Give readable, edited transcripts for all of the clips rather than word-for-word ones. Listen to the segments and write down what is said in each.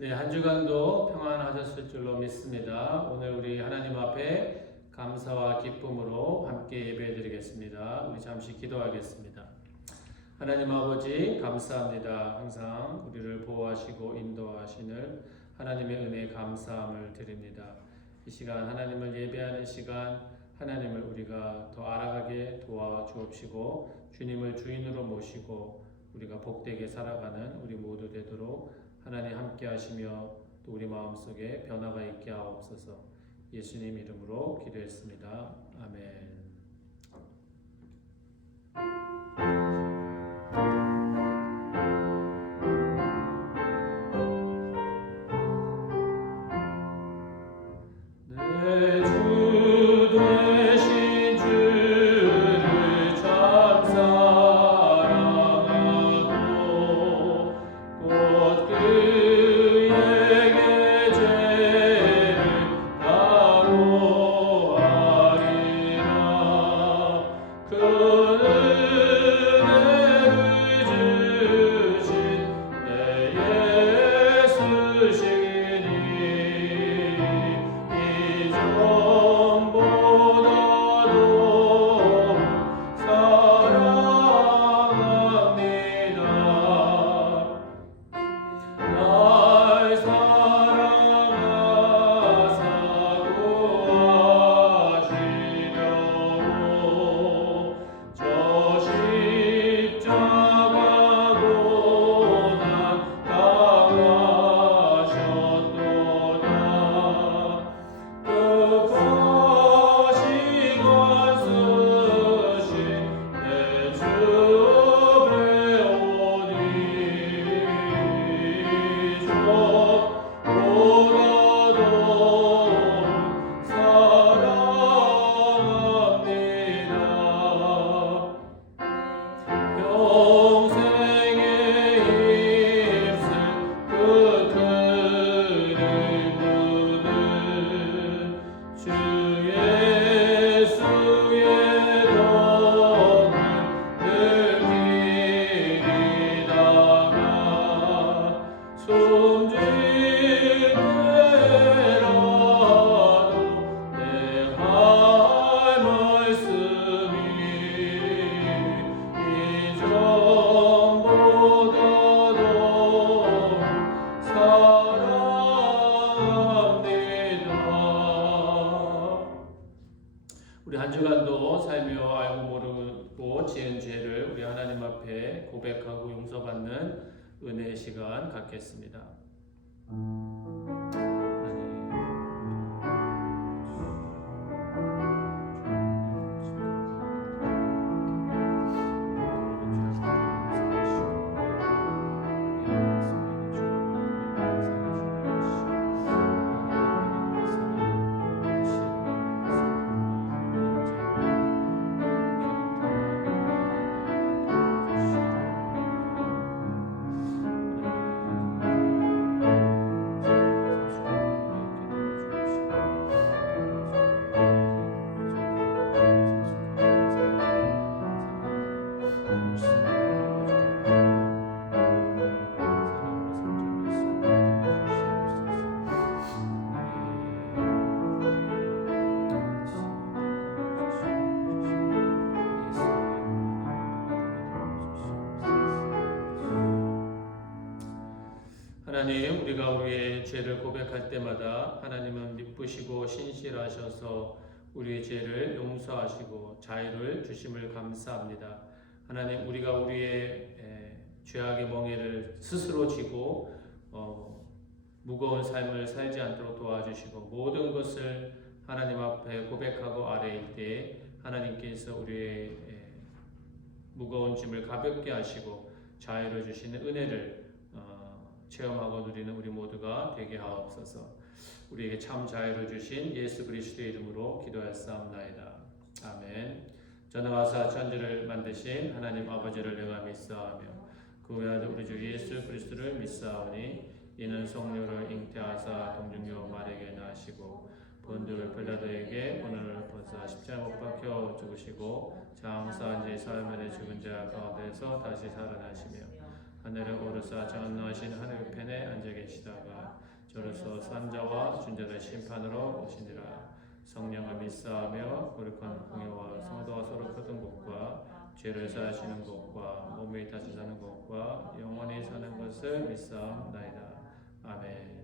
네, 한 주간도 평안하셨을 줄로 믿습니다. 오늘 우리 하나님 앞에 감사와 기쁨으로 함께 예배드리겠습니다. 우리 잠시 기도하겠습니다. 하나님 아버지 감사합니다. 항상 우리를 보호하시고 인도하시는 하나님의 은혜에 감사함을 드립니다. 이 시간 하나님을 예배하는 시간, 하나님을 우리가 더 알아가게 도와주옵시고 주님을 주인으로 모시고 우리가 복되게 살아가는 우리 모두 되도록 하나님 함께 하시며 또 우리 마음속에 변화가 있게 하옵소서. 예수님 이름으로 기도했습니다. 아멘. 내 주 되신 주를 참 사랑하고 곧 그에게 죄를 다루하리라. 그 은혜를 주신 내 예수시니 이전보다도 사랑합니다. 날 사랑하사 구하시려고 저 십자가 고난 당하셨도다. 뜻하시고 쓰신 내 주 배우니 저보다도 사랑합니다. 평생에 힘쓸 그 큰 은을 주 예수의 도움을 느끼리다가 숨질 때라도 내 할 말씀이 이전보다도 사랑합니다. 우리 한 주간도 살며 알고 모르고 지은 죄를 우리 하나님 앞에 고백하고 용서받는 은혜의 시간 갖겠습니다. 하나님, 우리가 우리의 죄를 고백할 때마다 하나님은 미쁘시고 신실하셔서 우리의 죄를 용서하시고 자유를 주심을 감사합니다. 하나님, 우리가 우리의 죄악의 멍에를 스스로 지고 무거운 삶을 살지 않도록 도와주시고 모든 것을 하나님 앞에 고백하고 아뢰일 때 하나님께서 우리의 무거운 짐을 가볍게 하시고 자유를 주시는 은혜를 체험하고 누리는 우리 모두가 되게 하옵소서. 우리에게 참 자유를 주신 예수 그리스도의 이름으로 기도하옵나이다. 아멘. 전능하사 천지를 만드신 하나님 아버지를 내가 믿사오며 그 외아들 우리 주 예수 그리스도를 믿사오니 이는 성령을 잉태하사 동정녀 마리아에게 나시고 본들 빌라도에게 오늘을 벗어 십자가 못 박혀 죽으시고 장사한 지 사흘 만에 죽은 자 가운데서 다시 살아나시며 하늘에 오르사 전능하신 하늘 편에 앉아 계시다가 저로서 산자와 준자의 심판으로 오시니라. 성령을 믿사하며 거룩한 공예와 성도와 서로 거둔 것과 죄를 사하시는 것과 몸이 다시 사는 것과 영원히 사는 것을 믿사옵나이다. 아멘.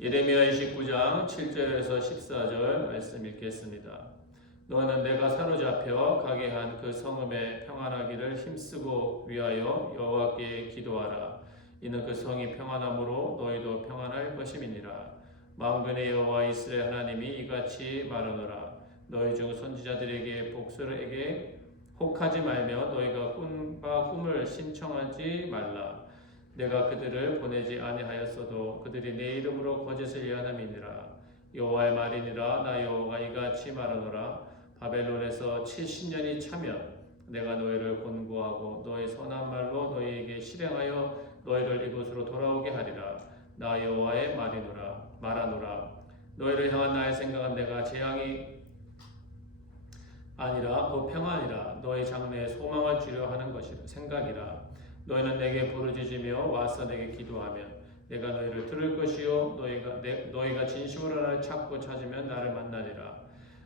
예레미야 29장 7절에서 14절 말씀 읽겠습니다. 너는 내가 사로잡혀 가게 한 그 성읍에 평안하기를 힘쓰고 위하여 여호와께 기도하라. 이는 그 성이 평안함으로 너희도 평안할 것임이니라. 만군의 여호와 이스라엘 하나님이 이같이 말하노라. 너희 중 선지자들에게 복수에게 혹하지 말며 너희가 꿈과 꿈을 신청하지 말라. 내가 그들을 보내지 아니하였어도 그들이 내 이름으로 거짓을 예하함이니라. 여호와의 말이니라. 나 여호와가 이같이 말하노라. 바벨론에서 70년이 차면 내가 너희를 권고하고 너희 선한 말로 너희에게 실행하여 너희를 이곳으로 돌아오게 하리라. 나 여호와의 말하노라. 너희를 향한 나의 생각은 내가 재앙이 아니라 곧 평안이라. 너희 장래에 소망을 주려 하는 것이라. 생각이라. 너희는 내게 부르짖으며 와서 내게 기도하면 내가 너희를 들을 것이요 너희가 진심으로 나를 찾고 찾으면 나를 만나리라.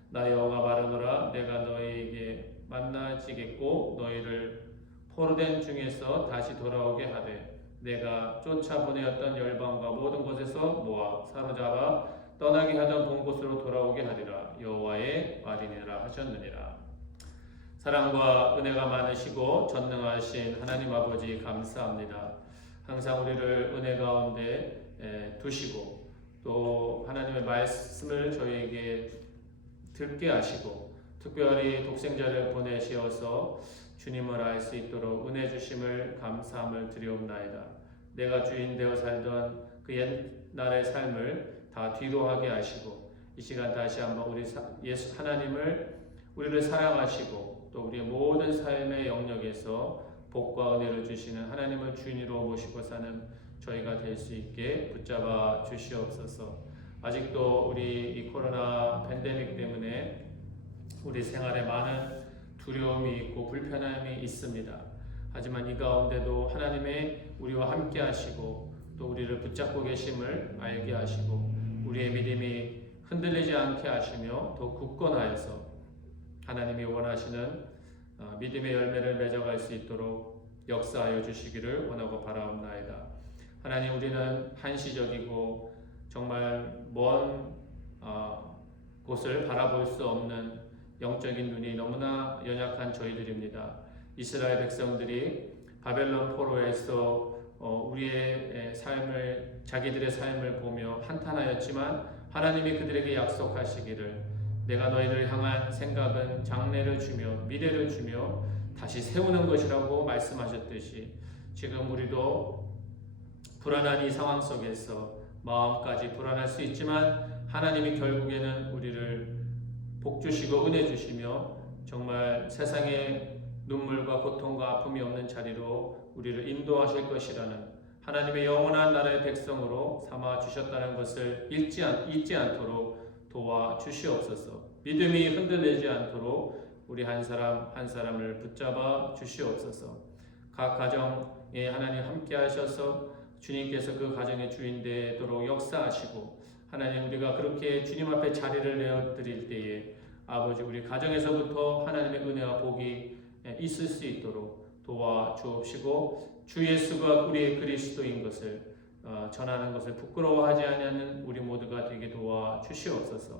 나 여호와가 말하노라. 내가 너희에게 만나지겠고 너희를 포로된 중에서 다시 돌아오게 하되 내가 쫓아보내었던 열방과 모든 곳에서 모아 사로잡아 떠나게 하던 본 곳으로 돌아오게 하리라. 여호와의 말이니라 하셨느니라. 사랑과 은혜가 많으시고 전능하신 하나님 아버지 감사합니다. 항상 우리를 은혜 가운데 두시고 또 하나님의 말씀을 저희에게 듣게 하시고 특별히 독생자를 보내시어서 주님을 알 수 있도록 은혜 주심을 감사함을 드리옵나이다. 내가 주인 되어 살던 그 옛날의 삶을 다 뒤로 하게 하시고 이 시간 다시 한번 우리 예수 하나님을 우리를 사랑하시고 또 우리의 모든 삶의 영역에서 복과 은혜를 주시는 하나님을 주인으로 모시고 사는 저희가 될 수 있게 붙잡아 주시옵소서. 아직도 우리 이 코로나 팬데믹 때문에 우리 생활에 많은 두려움이 있고 불편함이 있습니다. 하지만 이 가운데도 하나님의 우리와 함께 하시고 또 우리를 붙잡고 계심을 알게 하시고 우리의 믿음이 흔들리지 않게 하시며 더 굳건하여서 하나님이 원하시는 믿음의 열매를 맺어갈 수 있도록 역사하여 주시기를 원하고 바라옵나이다. 하나님, 우리는 한시적이고 정말 먼 곳을 바라볼 수 없는 영적인 눈이 너무나 연약한 저희들입니다. 이스라엘 백성들이 바벨론 포로에서 우리의 삶을 자기들의 삶을 보며 한탄하였지만 하나님이 그들에게 약속하시기를 내가 너희를 향한 생각은 장래를 주며 미래를 주며 다시 세우는 것이라고 말씀하셨듯이 지금 우리도 불안한 이 상황 속에서 마음까지 불안할 수 있지만 하나님이 결국에는 우리를 복 주시고 은혜 주시며 정말 세상에 눈물과 고통과 아픔이 없는 자리로 우리를 인도하실 것이라는 하나님의 영원한 나라의 백성으로 삼아 주셨다는 것을 잊지 않도록 도와주시옵소서. 믿음이 흔들리지 않도록 우리 한 사람 한 사람을 붙잡아 주시옵소서. 각 가정에 하나님 함께 하셔서 주님께서 그 가정의 주인 되도록 역사하시고 하나님 우리가 그렇게 주님 앞에 자리를 내어드릴 때에 아버지 우리 가정에서부터 하나님의 은혜와 복이 있을 수 있도록 도와주옵시고 주 예수가 우리의 그리스도인 것을 전하는 것을 부끄러워하지 아니하는 우리 모두가 되게 도와주시옵소서.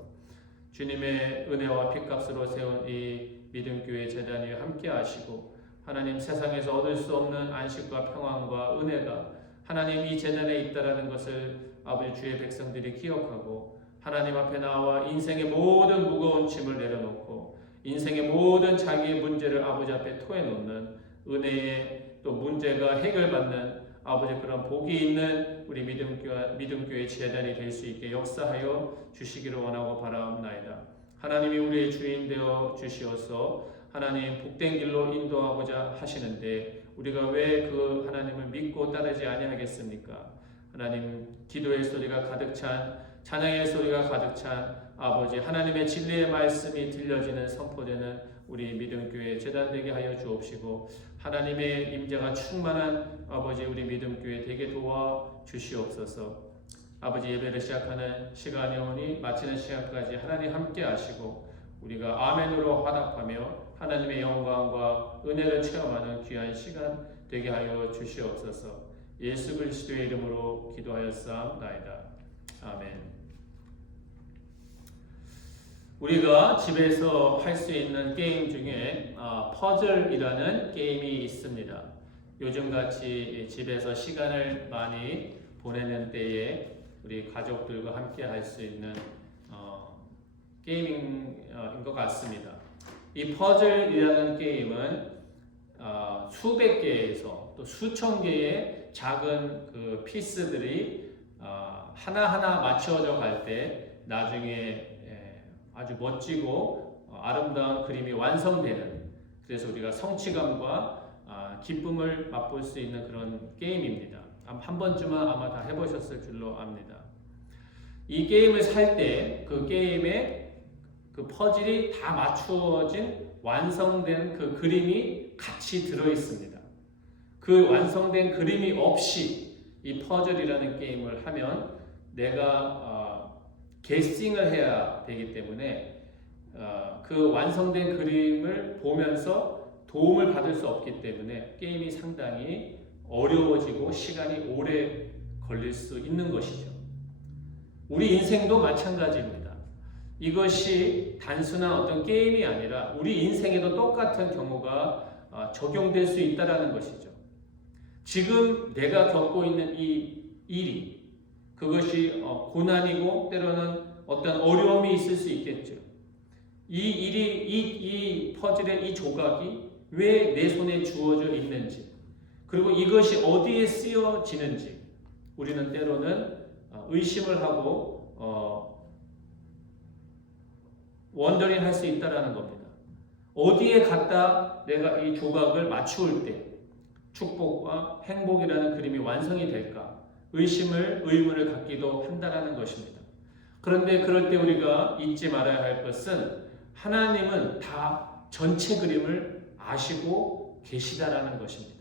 주님의 은혜와 핏값으로 세운 이 믿음교회 재단 위에 함께 하시고 하나님 세상에서 얻을 수 없는 안식과 평안과 은혜가 하나님 이 재단에 있다라는 것을 아버지 주의 백성들이 기억하고 하나님 앞에 나와 인생의 모든 무거운 짐을 내려놓고 인생의 모든 자기의 문제를 아버지 앞에 토해놓는 은혜의 또 문제가 해결받는 아버지 그런 복이 있는 우리 믿음교회 재단이 될 수 있게 역사하여 주시기를 원하고 바라옵나이다. 하나님이 우리의 주인 되어 주시어서 하나님 복된 길로 인도하고자 하시는데 우리가 왜 그 하나님을 믿고 따르지 아니하겠습니까? 하나님 기도의 소리가 가득 찬 찬양의 소리가 가득 찬 아버지 하나님의 진리의 말씀이 들려지는 선포되는 우리 믿음교회 재단되게 하여 주옵시고 하나님의 임재가 충만한 아버지 우리 믿음교회 되게 도와주시옵소서. 아버지 예배를 시작하는 시간이 오니 마치는 시간까지 하나님 함께 하시고 우리가 아멘으로 화답하며 하나님의 영광과 은혜를 체험하는 귀한 시간 되게 하여 주시옵소서. 예수 그리스도의 이름으로 기도하였사옵나이다. 아멘. 우리가 집에서 할 수 있는 게임 중에 퍼즐이라는 게임이 있습니다. 요즘같이 집에서 시간을 많이 보내는 때에 우리 가족들과 함께 할 수 있는 게임인 것 같습니다. 이 퍼즐이라는 게임은 수백 개에서 또 수천 개의 작은 그 피스들이 하나하나 맞춰져 갈 때 나중에 아주 멋지고 아름다운 그림이 완성되는, 그래서 우리가 성취감과 기쁨을 맛볼 수 있는 그런 게임입니다. 한 번쯤은 아마 다 해보셨을 줄로 압니다. 이 게임을 살 때 그 게임에 그 퍼즐이 다 맞추어진 완성된 그 그림이 같이 들어 있습니다. 그 완성된 그림이 없이 이 퍼즐이라는 게임을 하면 내가 게싱을 해야 되기 때문에 그 완성된 그림을 보면서 도움을 받을 수 없기 때문에 게임이 상당히 어려워지고 시간이 오래 걸릴 수 있는 것이죠. 우리 인생도 마찬가지입니다. 이것이 단순한 어떤 게임이 아니라 우리 인생에도 똑같은 경우가 적용될 수 있다는 것이죠. 지금 내가 겪고 있는 이 일이 그것이 고난이고 때로는 어떤 어려움이 있을 수 있겠죠. 이 일이 이 퍼즐의 이 조각이 왜 내 손에 주어져 있는지, 그리고 이것이 어디에 쓰여지는지 우리는 때로는 의심을 하고 원더링 할 수 있다는 겁니다. 어디에 갖다 내가 이 조각을 맞추을 때 축복과 행복이라는 그림이 완성이 될까 의문을 갖기도 한다는 것입니다. 그런데 그럴 때 우리가 잊지 말아야 할 것은 하나님은 다 전체 그림을 아시고 계시다라는 것입니다.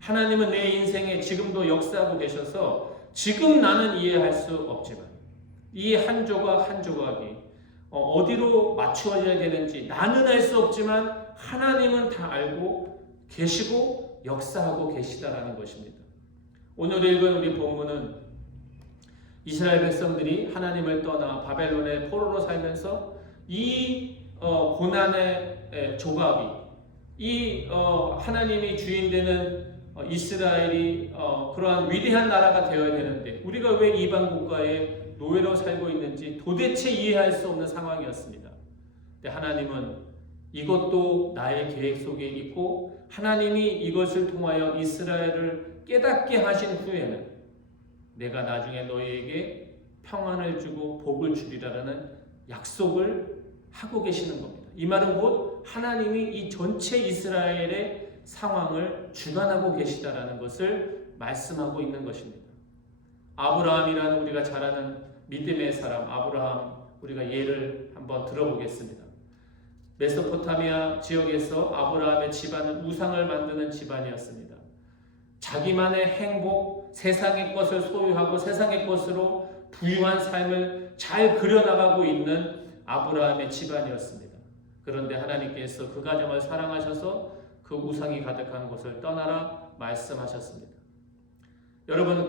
하나님은 내 인생에 지금도 역사하고 계셔서 지금 나는 이해할 수 없지만 이 한 조각 한 조각이 어디로 맞추어져야 되는지 나는 알 수 없지만 하나님은 다 알고 계시고 역사하고 계시다라는 것입니다. 오늘 읽은 우리 본문은 이스라엘 백성들이 하나님을 떠나 바벨론의 포로로 살면서 이 고난의 조각이 이 하나님이 주인 되는 이스라엘이 그러한 위대한 나라가 되어야 되는데 우리가 왜 이방 국가에 노예로 살고 있는지 도대체 이해할 수 없는 상황이었습니다. 근데 하나님은 이것도 나의 계획 속에 있고 하나님이 이것을 통하여 이스라엘을 깨닫게 하신 후에는 내가 나중에 너희에게 평안을 주고 복을 주리라는 약속을 하고 계시는 겁니다. 이 말은 곧 하나님이 이 전체 이스라엘의 상황을 주관하고 계시다라는 것을 말씀하고 있는 것입니다. 아브라함이라는 우리가 잘 아는 믿음의 사람 아브라함, 우리가 예를 한번 들어보겠습니다. 메소포타미아 지역에서 아브라함의 집안은 우상을 만드는 집안이었습니다. 자기만의 행복, 세상의 것을 소유하고 세상의 것으로 부유한 삶을 잘 그려나가고 있는 아브라함의 집안이었습니다. 그런데 하나님께서 그 가정을 사랑하셔서 그 우상이 가득한 곳을 떠나라 말씀하셨습니다. 여러분,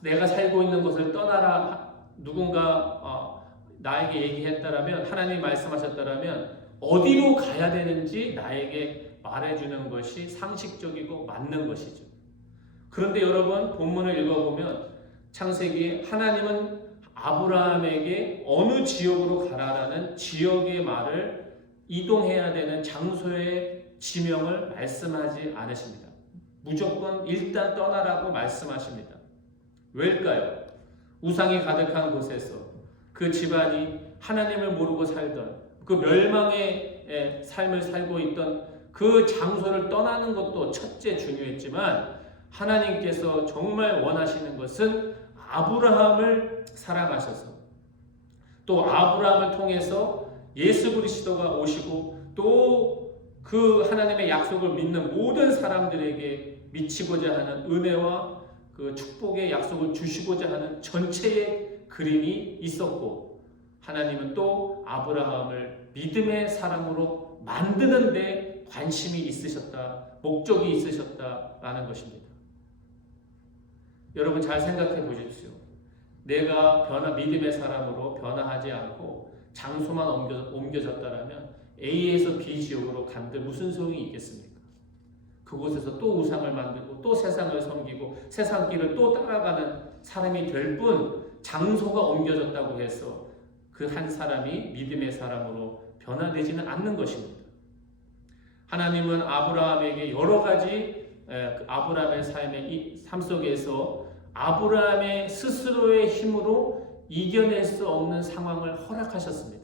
내가 살고 있는 곳을 떠나라 누군가 나에게 얘기했다라면, 하나님이 말씀하셨다라면 어디로 가야 되는지 나에게 말해주는 것이 상식적이고 맞는 것이죠. 그런데 여러분, 본문을 읽어보면 창세기 하나님은 아브라함에게 어느 지역으로 가라라는 지역의 말을, 이동해야 되는 장소의 지명을 말씀하지 않으십니다. 무조건 일단 떠나라고 말씀하십니다. 왜일까요? 우상이 가득한 곳에서 그 집안이 하나님을 모르고 살던 그 멸망의 삶을 살고 있던 그 장소를 떠나는 것도 첫째 중요했지만, 하나님께서 정말 원하시는 것은 아브라함을 사랑하셔서 또 아브라함을 통해서 예수 그리스도가 오시고 또 그 하나님의 약속을 믿는 모든 사람들에게 미치고자 하는 은혜와 그 축복의 약속을 주시고자 하는 전체의 그림이 있었고, 하나님은 또 아브라함을 믿음의 사람으로 만드는 데 관심이 있으셨다, 목적이 있으셨다라는 것입니다. 여러분 잘 생각해 보십시오. 내가 믿음의 사람으로 변화하지 않고 장소만 옮겨졌다라면 A에서 B 지역으로 간들 무슨 소용이 있겠습니까? 그곳에서 또 우상을 만들고 또 세상을 섬기고 세상 길을 또 따라가는 사람이 될 뿐, 장소가 옮겨졌다고 해서 그 한 사람이 믿음의 사람으로 변화되지는 않는 것입니다. 하나님은 아브라함에게 여러 가지 아브라함의 삶 속에서 아브라함의 스스로의 힘으로 이겨낼 수 없는 상황을 허락하셨습니다.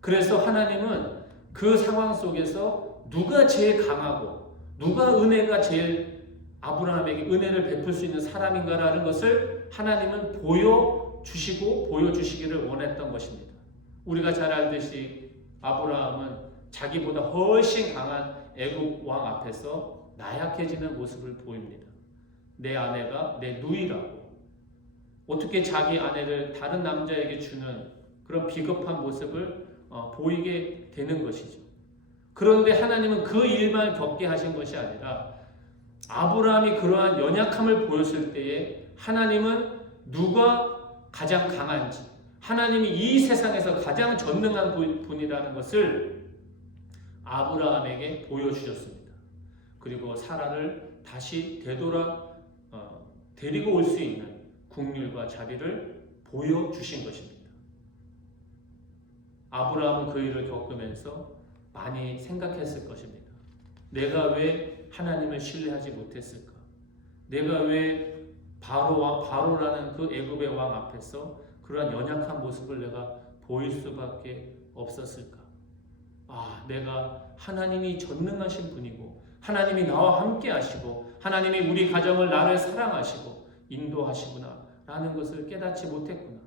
그래서 하나님은 그 상황 속에서 누가 제일 강하고 누가 은혜가 제일 아브라함에게 은혜를 베풀 수 있는 사람인가라는 것을 하나님은 보여주시기를 원했던 것입니다. 우리가 잘 알듯이 아브라함은 자기보다 훨씬 강한 애굽 왕 앞에서 나약해지는 모습을 보입니다. 내 아내가 내 누이라고, 어떻게 자기 아내를 다른 남자에게 주는 그런 비겁한 모습을 보이게 되는 것이죠. 그런데 하나님은 그 일만 겪게 하신 것이 아니라 아브라함이 그러한 연약함을 보였을 때에 하나님은 누가 가장 강한지, 하나님이 이 세상에서 가장 전능한 분이라는 것을 아브라함에게 보여주셨습니다. 그리고 사라를 다시 데리고 올 수 있는 긍휼과 자비를 보여주신 것입니다. 아브라함은 그 일을 겪으면서 많이 생각했을 것입니다. 내가 왜 하나님을 신뢰하지 못했을까? 내가 왜 바로라는 그 애굽의 왕 앞에서 그러한 연약한 모습을 내가 보일 수밖에 없었을까? 내가 하나님이 전능하신 분이고 하나님이 나와 함께 하시고 하나님이 우리 가정을 나를 사랑하시고 인도하시구나 라는 것을 깨닫지 못했구나.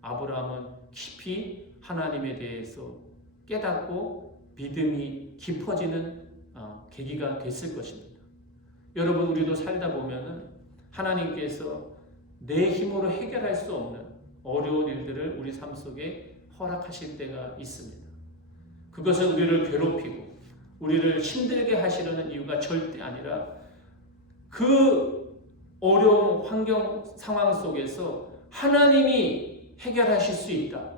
아브라함은 깊이 하나님에 대해서 깨닫고 믿음이 깊어지는 계기가 됐을 것입니다. 여러분, 우리도 살다 보면은 하나님께서 내 힘으로 해결할 수 없는 어려운 일들을 우리 삶 속에 허락하실 때가 있습니다. 그것은 우리를 괴롭히고 우리를 힘들게 하시려는 이유가 절대 아니라 그 어려운 환경 상황 속에서 하나님이 해결하실 수 있다.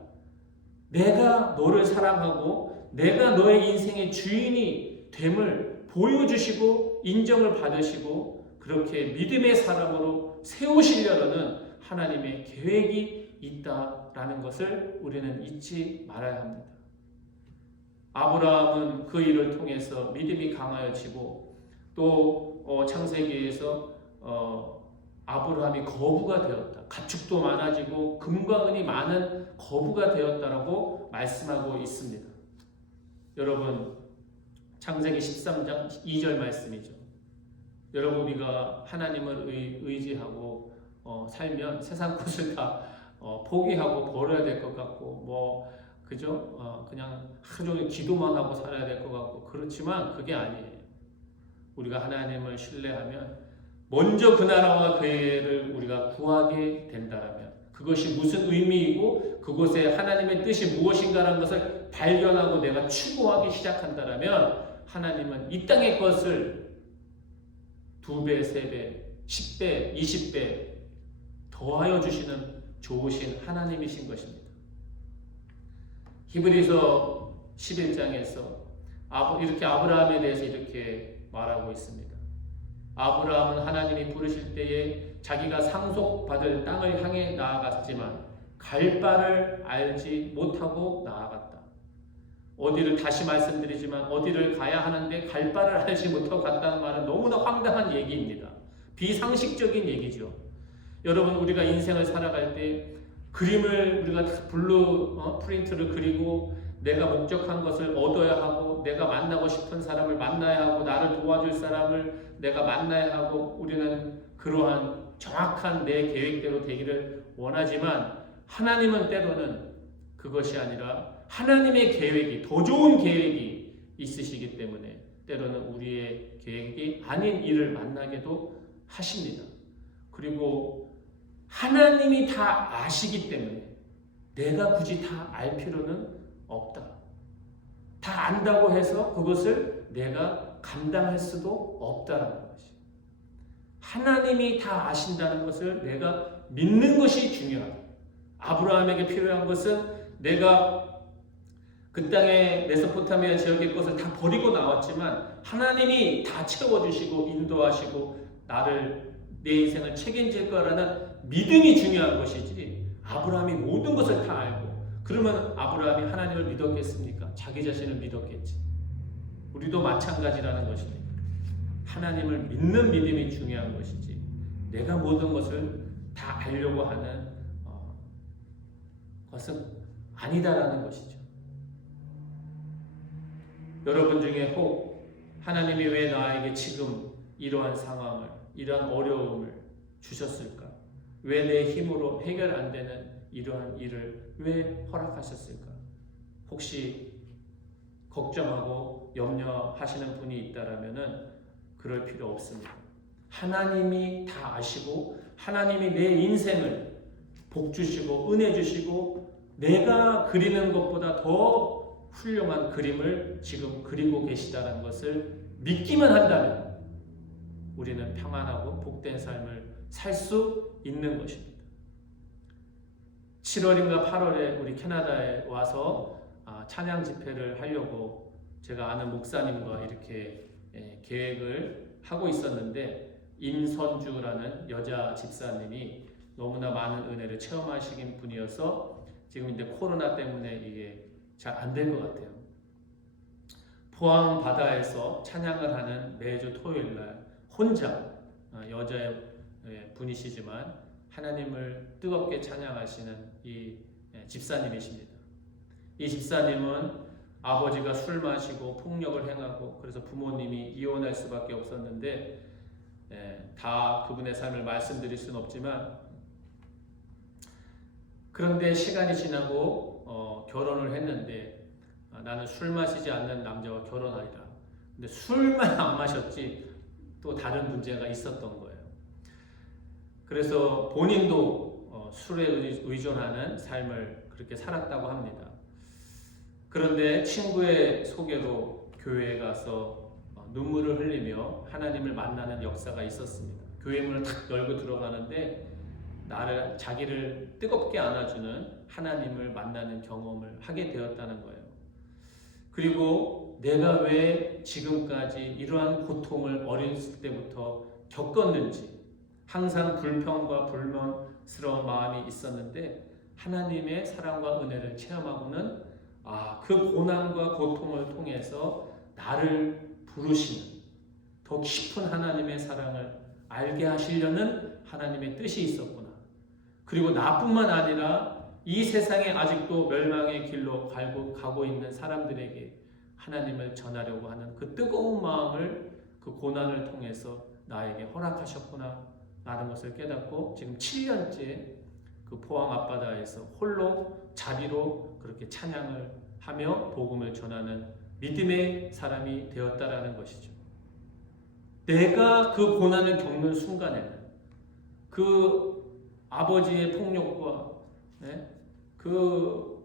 내가 너를 사랑하고 내가 너의 인생의 주인이 됨을 보여주시고 인정을 받으시고 그렇게 믿음의 사람으로 세우시려는 하나님의 계획이 있다라는 것을 우리는 잊지 말아야 합니다. 아브라함은 그 일을 통해서 믿음이 강하여지고 또 창세기에서 아브라함이 거부가 되었다. 가축도 많아지고 금과 은이 많은 거부가 되었다라고 말씀하고 있습니다. 여러분, 창세기 13장 2절 말씀이죠. 여러분, 우리가 하나님을 의지하고 살면 세상 것을 다 포기하고 버려야 될 것 같고 그죠? 그냥 하루 종일 기도만 하고 살아야 될 것 같고 그렇지만 그게 아니에요. 우리가 하나님을 신뢰하면 먼저 그 나라와 그 일을 우리가 구하게 된다라면 그것이 무슨 의미이고 그곳에 하나님의 뜻이 무엇인가라는 것을 발견하고 내가 추구하기 시작한다라면 하나님은 이 땅의 것을 2배, 3배, 10배, 20배 더하여 주시는 좋으신 하나님이신 것입니다. 히브리서 11장에서 이렇게 아브라함에 대해서 이렇게 말하고 있습니다. 아브라함은 하나님이 부르실 때에 자기가 상속받을 땅을 향해 나아갔지만 갈 바를 알지 못하고 나아갔다. 다시 말씀드리지만 어디를 가야 하는데 갈 바를 알지 못하고 갔다는 말은 너무나 황당한 얘기입니다. 비상식적인 얘기죠. 여러분, 우리가 인생을 살아갈 때 그림을 우리가 프린트를 그리고 내가 목적한 것을 얻어야 하고 내가 만나고 싶은 사람을 만나야 하고 나를 도와줄 사람을 내가 만나야 하고 우리는 그러한 정확한 내 계획대로 되기를 원하지만 하나님은 때로는 그것이 아니라 하나님의 계획이 더 좋은 계획이 있으시기 때문에 때로는 우리의 계획이 아닌 일을 만나게도 하십니다. 그리고 하나님이 다 아시기 때문에 내가 굳이 다 알 필요는 없다. 다 안다고 해서 그것을 내가 감당할 수도 없다라는 것이. 하나님이 다 아신다는 것을 내가 믿는 것이 중요하다. 아브라함에게 필요한 것은 내가 그 땅의 메소포타미아 지역의 것을 다 버리고 나왔지만 하나님이 다 채워주시고 인도하시고 내 인생을 책임질 거라는 믿음이 중요한 것이지 아브라함이 모든 것을 다 알고 그러면 아브라함이 하나님을 믿었겠습니까? 자기 자신을 믿었겠지. 우리도 마찬가지라는 것입니다. 하나님을 믿는 믿음이 중요한 것이지 내가 모든 것을 다 알려고 하는 것은 아니다라는 것이죠. 여러분 중에 혹 하나님이 왜 나에게 지금 이러한 상황을, 이러한 어려움을 주셨을까? 왜 내 힘으로 해결 안 되는 이러한 일을 왜 허락하셨을까? 혹시 걱정하고 염려하시는 분이 있다라면은 그럴 필요 없습니다. 하나님이 다 아시고 하나님이 내 인생을 복 주시고 은혜 주시고 내가 그리는 것보다 더 훌륭한 그림을 지금 그리고 계시다는 것을 믿기만 한다면 우리는 평안하고 복된 삶을 살 수 있는 것입니다. 7월인가 8월에 우리 캐나다에 와서 찬양 집회를 하려고 제가 아는 목사님과 이렇게 계획을 하고 있었는데 임선주라는 여자 집사님이 너무나 많은 은혜를 체험하시긴 분이어서 지금 이제 코로나 때문에 이게 잘 안 될 것 같아요. 포항 바다에서 찬양을 하는 매주 토요일 날 혼자 여자 분이시지만 하나님을 뜨겁게 찬양하시는 이 집사님이십니다. 이 집사님은 아버지가 술 마시고 폭력을 행하고 그래서 부모님이 이혼할 수밖에 없었는데 다 그분의 삶을 말씀드릴 수는 없지만 그런데 시간이 지나고 결혼을 했는데 나는 술 마시지 않는 남자와 결혼하리라. 근데 술만 안 마셨지 또 다른 문제가 있었던 거예요. 그래서 본인도 술에 의존하는 삶을 그렇게 살았다고 합니다. 그런데 친구의 소개로 교회에 가서 눈물을 흘리며 하나님을 만나는 역사가 있었습니다. 교회 문을 탁 열고 들어가는데 자기를 뜨겁게 안아주는 하나님을 만나는 경험을 하게 되었다는 거예요. 그리고 내가 왜 지금까지 이러한 고통을 어렸을 때부터 겪었는지 항상 불평과 불만스러운 마음이 있었는데 하나님의 사랑과 은혜를 체험하고는 그 고난과 고통을 통해서 나를 부르시는 더 깊은 하나님의 사랑을 알게 하시려는 하나님의 뜻이 있었구나. 그리고 나뿐만 아니라 이 세상에 아직도 멸망의 길로 가고 있는 사람들에게 하나님을 전하려고 하는 그 뜨거운 마음을 그 고난을 통해서 나에게 허락하셨구나 라는 것을 깨닫고 지금 7년째 그 포항 앞바다에서 홀로 자비로 그렇게 찬양을 하며 복음을 전하는 믿음의 사람이 되었다라는 것이죠. 내가 그 고난을 겪는 순간에는 그 아버지의 폭력과 그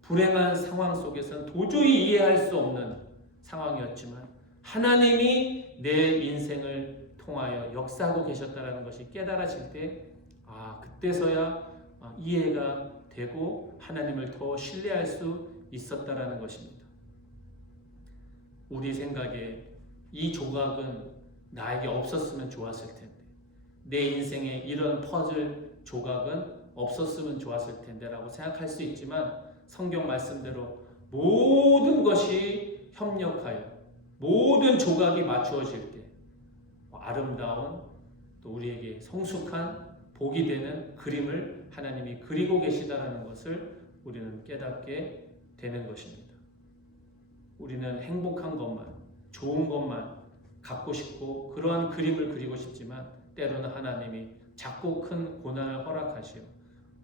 불행한 상황 속에서는 도저히 이해할 수 없는 상황이었지만 하나님이 내 인생을 통하여 역사하고 계셨다는 것이 깨달아질 때 그때서야 이해가 되고 하나님을 더 신뢰할 수 있었다라는 것입니다. 우리 생각에 이 조각은 나에게 없었으면 좋았을 텐데, 내 인생에 이런 퍼즐 조각은 없었으면 좋았을 텐데 라고 생각할 수 있지만 성경 말씀대로 모든 것이 협력하여 모든 조각이 맞추어질 때 아름다운 또 우리에게 성숙한 복이 되는 그림을 하나님이 그리고 계시다라는 것을 우리는 깨닫게 되는 것입니다. 우리는 행복한 것만, 좋은 것만 갖고 싶고 그러한 그림을 그리고 싶지만 때로는 하나님이 작고 큰 고난을 허락하시어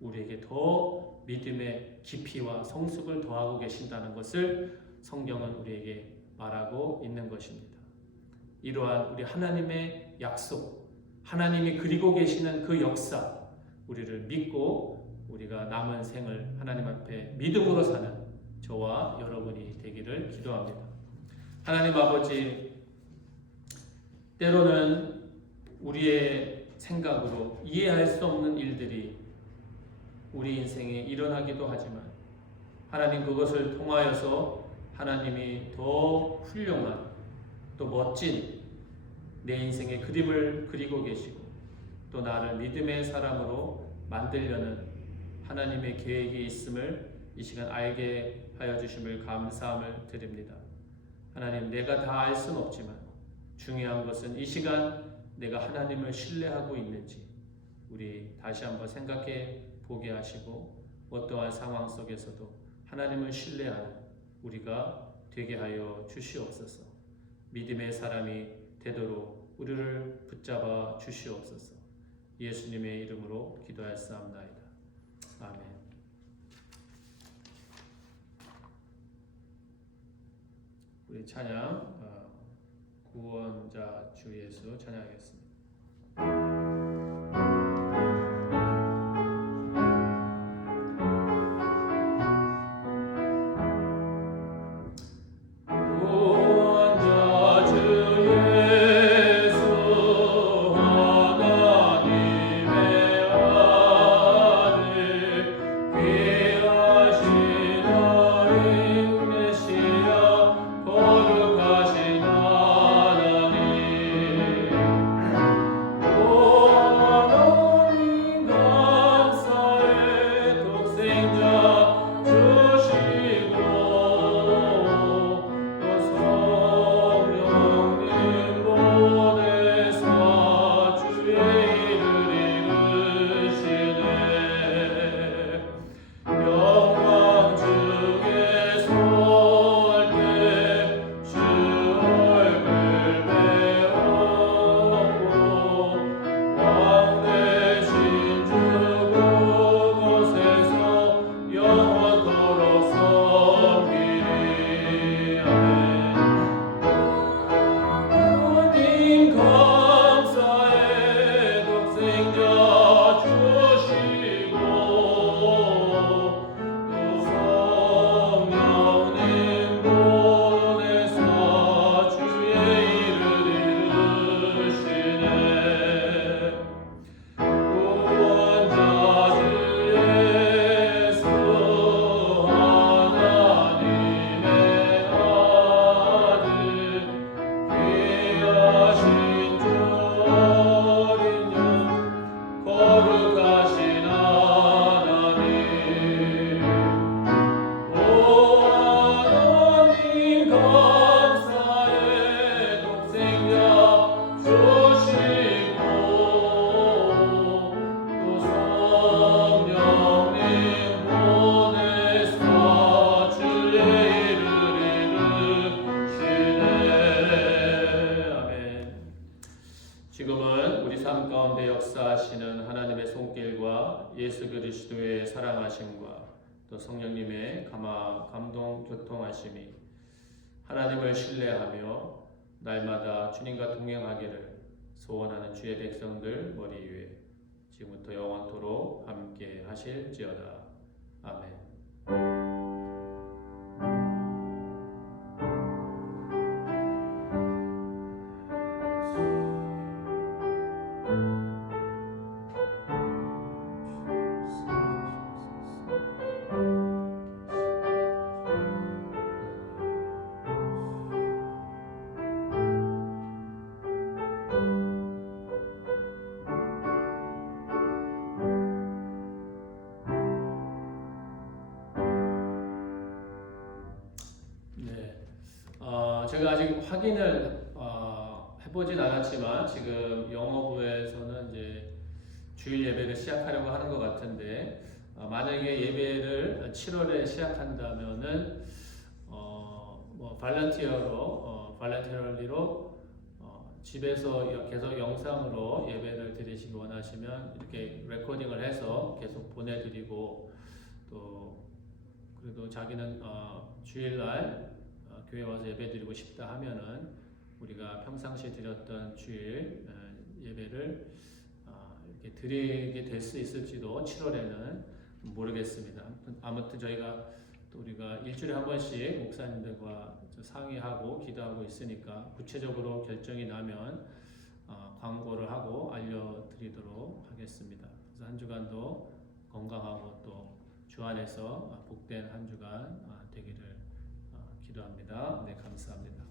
우리에게 더 믿음의 깊이와 성숙을 더하고 계신다는 것을 성경은 우리에게 말하고 있는 것입니다. 이러한 우리 하나님의 약속, 하나님이 그리고 계시는 그 역사, 우리를 믿고 우리가 남은 생을 하나님 앞에 믿음으로 사는 저와 여러분이 되기를 기도합니다. 하나님 아버지, 때로는 우리의 생각으로 이해할 수 없는 일들이 우리 인생에 일어나기도 하지만 하나님 그것을 통하여서 하나님이 더 훌륭한 또 멋진 내 인생의 그림을 그리고 계시고 또 나를 믿음의 사람으로 만들려는 하나님의 계획이 있음을 이 시간 알게 하여 주심을 감사함을 드립니다. 하나님, 내가 다 알 수는 없지만 중요한 것은 이 시간 내가 하나님을 신뢰하고 있는지 우리 다시 한번 생각해 보게 하시고 어떠한 상황 속에서도 하나님을 신뢰하는 우리가 되게 하여 주시옵소서. 믿음의 사람이 되도록 우리를 붙잡아 주시옵소서. 예수님의 이름으로 기도하였사옵나이다. 아멘. 우리 찬양 구원자 주 예수 찬양하겠습니다. 지금은 우리 삶 가운데 역사하시는 하나님의 손길과 예수 그리스도의 사랑하심과 또 성령님의 감동 교통하심이 하나님을 신뢰하며 날마다 주님과 동행하기를 소원하는 주의 백성들 머리 위에 지금부터 영원토록 함께 하실지어다. 아멘. 제가 아직 확인을 해보진 않았지만 지금 영어부에서는 이제 주일 예배를 시작하려고 하는 것 같은데 만약에 예배를 7월에 시작한다면은 뭐 발렌티어리로 집에서 계속 영상으로 예배를 드리시기 원하시면 이렇게 레코딩을 해서 계속 보내드리고 또 그래도 자기는 주일날 교회 와서 예배드리고 싶다 하면은 우리가 평상시에 드렸던 주일 예배를 이렇게 드리게 될 수 있을지도 7월에는 모르겠습니다. 아무튼 저희가 또 우리가 일주일에 한 번씩 목사님들과 상의하고 기도하고 있으니까 구체적으로 결정이 나면 광고를 하고 알려드리도록 하겠습니다. 그래서 한 주간도 건강하고 또 주 안에서 복된 한 주간 되기를 기도합니다. 네, 감사합니다.